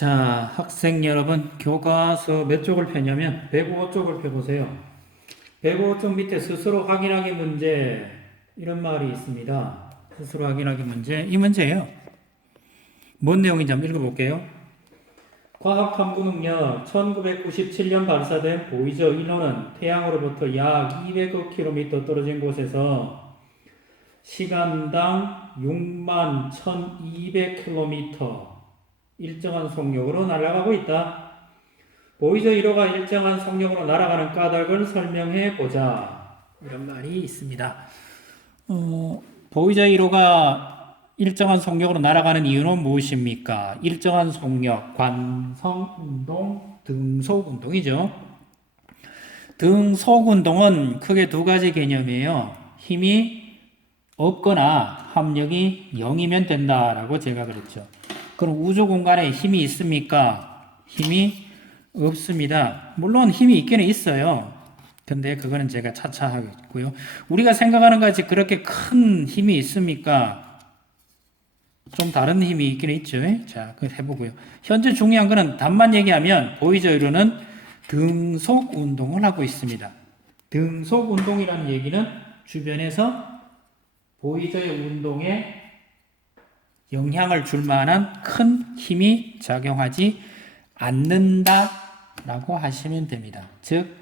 자, 학생 여러분, 교과서 몇 쪽을 펴냐면 105쪽을 펴보세요. 105쪽 밑에 스스로 확인하기 문제 이런 말이 있습니다. 스스로 확인하기 문제, 이 문제예요. 뭔 내용인지 한번 읽어볼게요. 과학탐구 능력 1997년 발사된 보이저 1호는 태양으로부터 약 200km 떨어진 곳에서 시간당 6만 1200km 일정한 속력으로 날아가고 있다. 보이저 1호가 일정한 속력으로 날아가는 까닭을 설명해 보자. 이런 말이 있습니다. 보이저 1호가 일정한 속력으로 날아가는 이유는 무엇입니까? 일정한 속력, 관성운동, 등속운동이죠. 등속운동은 크게 두 가지 개념이에요. 힘이 없거나 합력이 0이면 된다라고 제가 그랬죠. 그럼 우주 공간에 힘이 있습니까? 힘이 없습니다. 물론 힘이 있기는 있어요. 근데 그거는 제가 차차 하겠고요. 우리가 생각하는 것같이 그렇게 큰 힘이 있습니까? 좀 다른 힘이 있기는 있죠. 자, 그거 해보고요. 현재 중요한 거는 답만 얘기하면 보이저 1호는 등속 운동을 하고 있습니다. 등속 운동이라는 얘기는 주변에서 보이저의 운동에 영향을 줄 만한 큰 힘이 작용하지 않는다라고 하시면 됩니다. 즉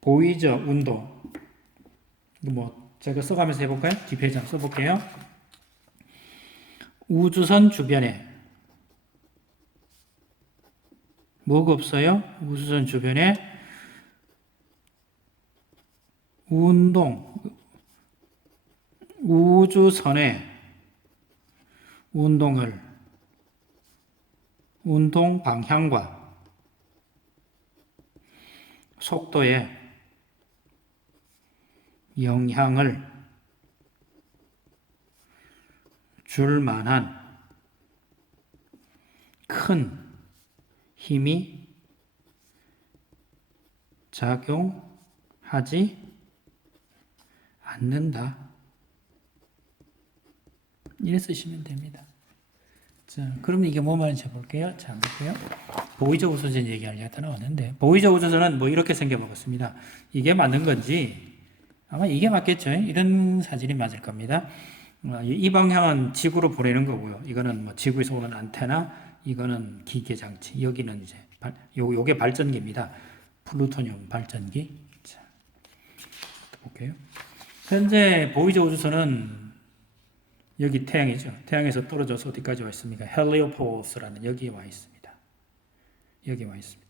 보이저 운동, 제가 써가면서 해볼까요? 뒷페이지 한번 써볼게요. 우주선 주변에 뭐가 없어요? 우주선 주변에 우주선의 운동 방향과 속도에 영향을 줄 만한 큰 힘이 작용하지 않는다. 이래 쓰시면 됩니다. 자, 그러면 이게 뭐 말인지 볼게요. 자, 볼게요. 보이저 우주선 얘기하려다 나왔는데, 보이저 우주선은 뭐 이렇게 생겨먹었습니다. 이게 맞는 건지, 아마 이게 맞겠죠. 이런 사진이 맞을 겁니다. 이 방향은 지구로 보내는 거고요. 이거는 뭐 지구에서 오는 안테나, 이거는 기계 장치, 여기는 이제 요게 발전기입니다. 플루토늄 발전기. 자, 볼게요. 현재 보이저 우주선은 여기 태양이죠. 태양에서 떨어져서 어디까지 와 있습니까? 헬리오포스라는 여기에 와 있습니다. 여기 와 있습니다.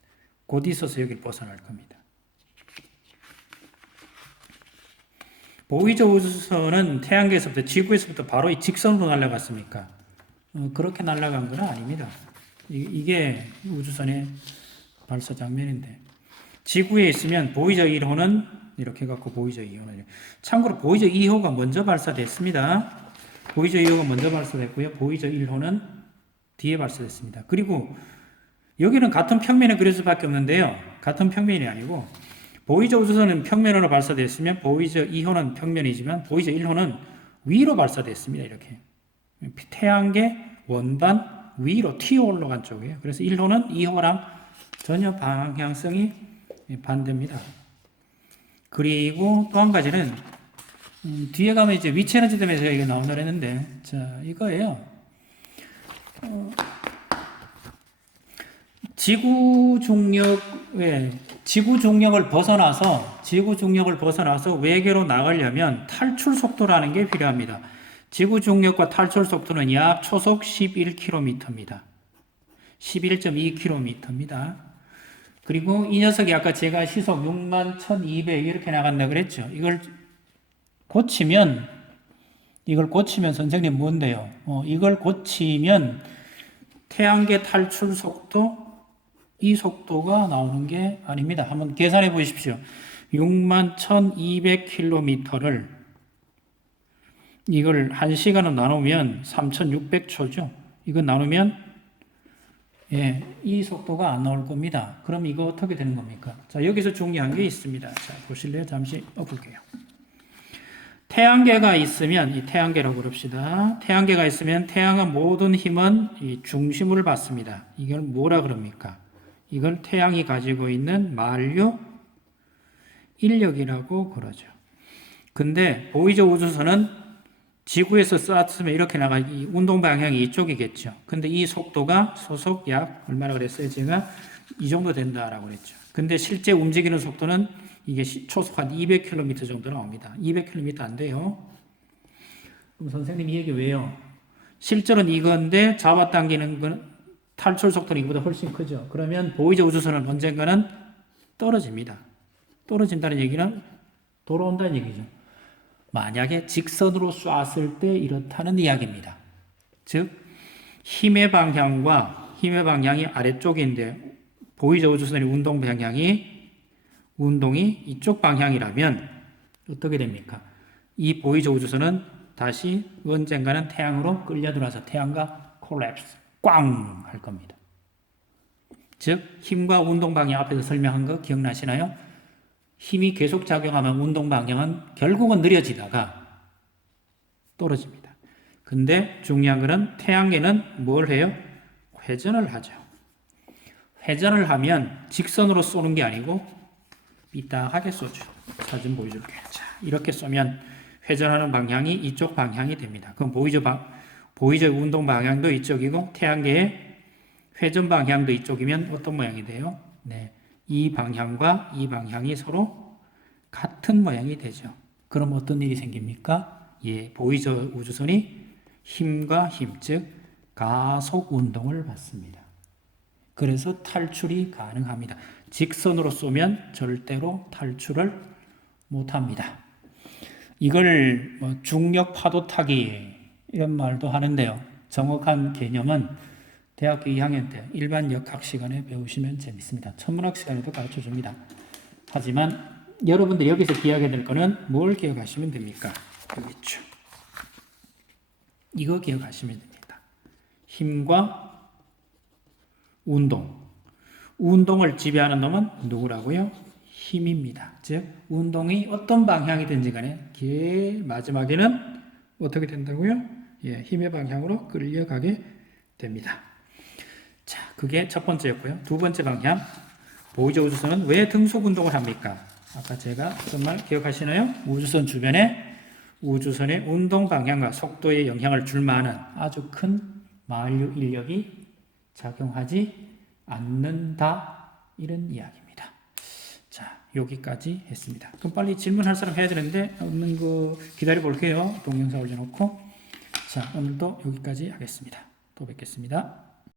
곧 있어서 여기를 벗어날 겁니다. 보이저 우주선은 태양계에서부터 지구에서부터 바로 이 직선으로 날아갔습니까? 그렇게 날아간 건 아닙니다. 이게 우주선의 발사 장면인데 지구에 있으면 보이저 1호는 이렇게 갖고 보이저 2호는 참고로 보이저 2호가 먼저 발사됐습니다. 보이저 2호가 먼저 발사됐고요. 보이저 1호는 뒤에 발사됐습니다. 그리고 여기는 같은 평면에 그릴 수밖에 없는데요. 같은 평면이 아니고 보이저 우주선은 평면으로 발사됐으면 보이저 2호는 평면이지만 보이저 1호는 위로 발사됐습니다. 이렇게 태양계 원반 위로 튀어 올라간 쪽이에요. 그래서 1호는 2호랑 전혀 방향성이 반대입니다. 그리고 또 한 가지는 뒤에 가면 이제 위치 에너지 때문에 제가 이거 나온다 했는데, 자, 이거예요. 지구 중력을 벗어나서 외계로 나가려면 탈출 속도라는 게 필요합니다. 지구 중력과 탈출 속도는 약 초속 11km입니다. 11.2km입니다. 그리고 이 녀석이 아까 제가 시속 6만 1200 이렇게 나간다 그랬죠. 이걸 고치면 선생님 뭔데요? 이걸 고치면 태양계 탈출 속도 이 속도가 나오는 게 아닙니다. 한번 계산해 보십시오. 6만 1200km를 이걸 1시간으로 나누면 3600초죠. 이거 나누면 이 속도가 안 나올 겁니다. 그럼 이거 어떻게 되는 겁니까? 자, 여기서 중요한 게 있습니다. 자, 보실래요? 잠시 볼게요. 태양계가 있으면 이 태양계라고 부릅시다. 태양계가 있으면 태양의 모든 힘은 이 중심을 받습니다. 이걸 뭐라 그럽니까? 이걸 태양이 가지고 있는 만류 인력이라고 그러죠. 근데 보이저 우주선은 지구에서 쐈으면 이렇게 나가 이 운동 방향이 이쪽이겠죠. 근데 이 속도가 소속 약 얼마나 그랬어요? 제가 이 정도 된다라고 그랬죠. 근데 실제 움직이는 속도는 이게 초속 한 200km 정도 나옵니다. 200km 안 돼요. 그럼 선생님 이 얘기 왜요? 실제로는 이건데 잡아당기는 건 탈출 속도는 이보다 훨씬 크죠. 그러면 보이저 우주선은 언젠가는 떨어집니다. 떨어진다는 얘기는 돌아온다는 얘기죠. 만약에 직선으로 쐈을 때 이렇다는 이야기입니다. 즉 힘의 방향이 아래쪽인데 보이저 우주선의 운동이 이쪽 방향이라면 어떻게 됩니까? 이 보이저 우주선은 다시 언젠가는 태양으로 끌려들어서 태양과 콜랩스, 꽝! 할 겁니다. 즉 힘과 운동 방향 앞에서 설명한 거 기억나시나요? 힘이 계속 작용하면 운동 방향은 결국은 느려지다가 떨어집니다. 근데 중요한 것은 태양계는 뭘 해요? 회전을 하죠. 회전을 하면 직선으로 쏘는 게 아니고 삐딱하게 쏘죠. 사진 보여줄게요. 자, 이렇게 쏘면 회전하는 방향이 이쪽 방향이 됩니다. 그럼 보이저 운동 방향도 이쪽이고 태양계의 회전 방향도 이쪽이면 어떤 모양이 돼요? 네, 이 방향과 이 방향이 서로 같은 모양이 되죠. 그럼 어떤 일이 생깁니까? 예, 보이저 우주선이 힘과 힘, 즉 가속 운동을 받습니다. 그래서 탈출이 가능합니다. 직선으로 쏘면 절대로 탈출을 못합니다. 이걸 중력 파도 타기 이런 말도 하는데요. 정확한 개념은 대학교 2학년 때 일반 역학 시간에 배우시면 재밌습니다. 천문학 시간에도 가르쳐 줍니다. 하지만 여러분들이 여기서 기억해야 될 거는 뭘 기억하시면 됩니까? 여기 있죠. 이거 기억하시면 됩니다. 힘과 운동을 지배하는 놈은 누구라고요? 힘입니다. 즉 운동이 어떤 방향이든지 간에 마지막에는 어떻게 된다고요? 예, 힘의 방향으로 끌려가게 됩니다. 자, 그게 첫 번째였고요. 두 번째 방향, 보이저 우주선은 왜 등속 운동을 합니까? 아까 제가 어떤 말 기억하시나요? 우주선 주변에 우주선의 운동 방향과 속도에 영향을 줄 만한 아주 큰 만류 인력이 작용하지 않는다, 이런 이야기입니다. 자, 여기까지 했습니다. 그럼 빨리 질문할 사람 해야 되는데 없는 거 기다려 볼게요. 동영상 올려놓고. 자, 오늘도 여기까지 하겠습니다. 또 뵙겠습니다.